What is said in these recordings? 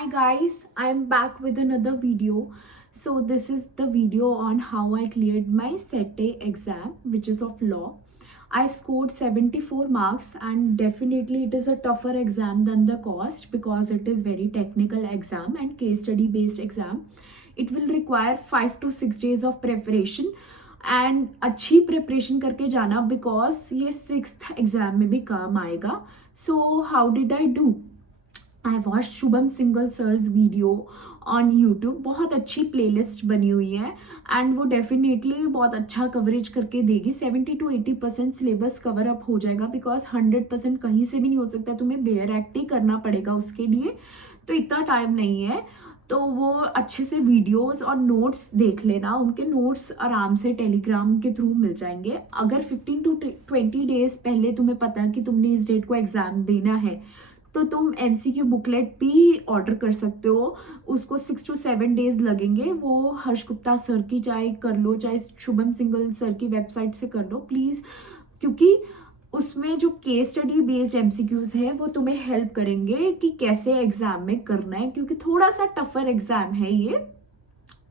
Hi guys, I'm back with another video. So this is the video on how I cleared my SET-A exam, which is of law. I scored 74 marks and definitely it is a tougher exam than the cost because it is very technical exam and case study based exam. It will require 5 to 6 days of preparation and अच्छी preparation करके जाना because ये 6th exam में भी काम आएगा. So how did I do? I watch Shubham Singhal sir's video on YouTube. बहुत अच्छी प्लेलिस्ट बनी हुई है एंड वो डेफिनेटली बहुत अच्छा कवरेज करके देगी. 70 to 80% सिलेबस कवर अप हो जाएगा बिकॉज 100% कहीं से भी नहीं हो सकता. तुम्हें बेयर एक्ट ही करना पड़ेगा उसके लिए, तो इतना टाइम नहीं है. तो वो अच्छे से वीडियोस और नोट्स देख लेना. उनके नोट्स आराम से टेलीग्राम के थ्रू मिल जाएंगे. अगर 15 to 20 डेज पहले तुम्हें पता है कि तुमने इस डेट को एग्जाम देना है तो तुम MCQ बुकलेट भी ऑर्डर कर सकते हो. उसको 6 to 7 डेज लगेंगे. वो हर्ष गुप्ता सर की चाहे कर लो, चाहे शुभम सिंगल सर की वेबसाइट से कर लो प्लीज़, क्योंकि उसमें जो केस स्टडी बेस्ड MCQs है वो तुम्हें हेल्प करेंगे कि कैसे एग्जाम में करना है, क्योंकि थोड़ा सा टफर एग्जाम है ये.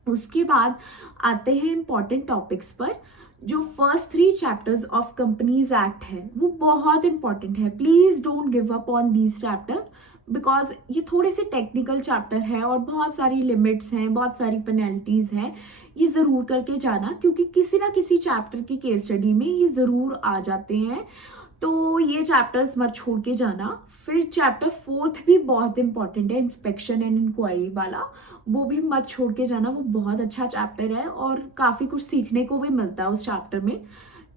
उसके बाद आते हैं इम्पॉर्टेंट टॉपिक्स पर. जो first 3 chapters of companies act है वो बहुत इंपॉर्टेंट है. Please don't give up on these chapter because ये थोड़े से टेक्निकल चैप्टर है और बहुत सारी लिमिट्स हैं, बहुत सारी पेनल्टीज हैं. ये ज़रूर करके जाना क्योंकि किसी ना किसी चैप्टर की केस स्टडी में ये ज़रूर आ जाते हैं. तो ये चैप्टर्स मत छोड़ के जाना. फिर चैप्टर 4th भी बहुत इंपॉर्टेंट है, इंस्पेक्शन एंड इंक्वायरी वाला. वो भी मत छोड़ के जाना. वो बहुत अच्छा चैप्टर है और काफ़ी कुछ सीखने को भी मिलता है उस चैप्टर में.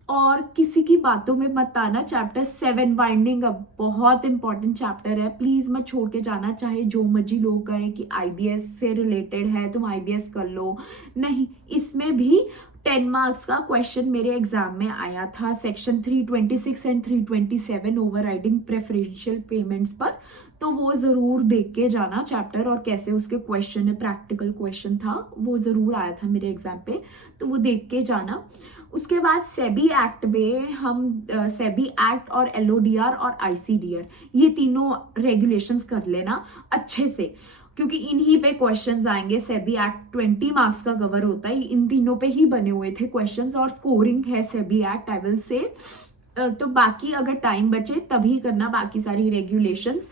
और किसी की बातों में मत आना. चैप्टर 7 वाइंडिंग अप बहुत इंपॉर्टेंट चैप्टर है. प्लीज़ मत छोड़ के जाना. चाहे जो मर्जी लोग कहें कि IBS से रिलेटेड है, तुम IBS कर लो, नहीं. इसमें भी 10 मार्क्स का क्वेश्चन मेरे एग्जाम में आया था section 326 and 327 overriding preferential payments पर. तो वो ज़रूर देख के जाना चैप्टर और कैसे उसके क्वेश्चन है. प्रैक्टिकल क्वेश्चन था, वो ज़रूर आया था मेरे एग्जाम पे, तो वो देख के जाना. उसके बाद सेबी एक्ट में हम सेबी एक्ट और LODR और ICDR ये तीनों रेगुलेशंस कर लेना अच्छे से, क्योंकि इन्हीं पे क्वेश्चंस आएंगे. सेबी एक्ट 20 मार्क्स का कवर होता है. इन तीनों पे ही बने हुए थे क्वेश्चंस और स्कोरिंग है SEBI act, I will say. तो बाकी अगर टाइम बचे तभी करना बाकी सारी रेगुलेशंस.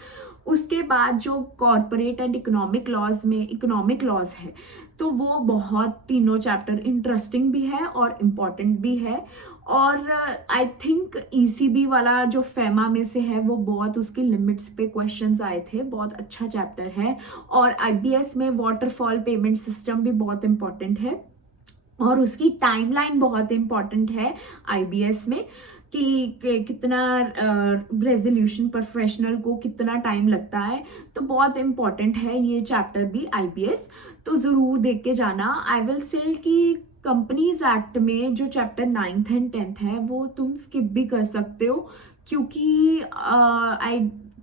उसके बाद जो कॉर्पोरेट एंड इकोनॉमिक लॉज में इकोनॉमिक लॉज है तो वो बहुत तीनों चैप्टर इंटरेस्टिंग भी है और इम्पॉर्टेंट भी है. और आई थिंक ECB वाला जो फेमा में से है वो बहुत उसकी लिमिट्स पे क्वेश्चंस आए थे. बहुत अच्छा चैप्टर है. और IBS में वाटरफॉल पेमेंट सिस्टम भी बहुत इंपॉर्टेंट है और उसकी टाइमलाइन बहुत इंपॉर्टेंट है IBS में कि कितना रेजोल्यूशन प्रोफेशनल को कितना टाइम लगता है. तो बहुत इंपॉर्टेंट है ये चैप्टर भी IBS, तो ज़रूर देख के जाना. आई विल से कि कंपनीज एक्ट में जो चैप्टर 9th एंड 10th है वो तुम स्किप भी कर सकते हो, क्योंकि आई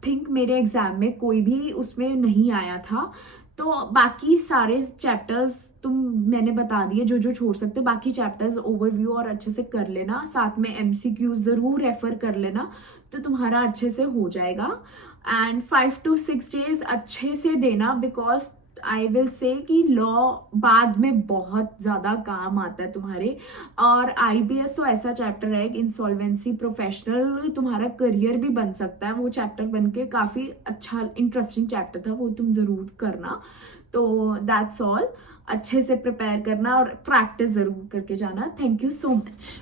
थिंक मेरे एग्जाम में कोई भी उसमें नहीं आया था. तो बाकी सारे चैप्टर्स मैंने बता दिए जो जो छोड़ सकते हो. बाकी चैप्टर्स ओवरव्यू और अच्छे से कर लेना. साथ में MCQ ज़रूर रेफर कर लेना तो तुम्हारा अच्छे से हो जाएगा. एंड 5 to 6 डेज अच्छे से देना बिकॉज आई विल से कि लॉ बाद में बहुत ज़्यादा काम आता है तुम्हारे. और IBS तो ऐसा चैप्टर है कि इंसॉल्वेंसी प्रोफेशनल तुम्हारा करियर भी बन सकता है. वो चैप्टर बन के काफ़ी अच्छा इंटरेस्टिंग चैप्टर था, वो तुम ज़रूर करना. तो दैट्स ऑल. अच्छे से प्रिपेयर करना और प्रैक्टिस ज़रूर करके जाना. Thank you so much.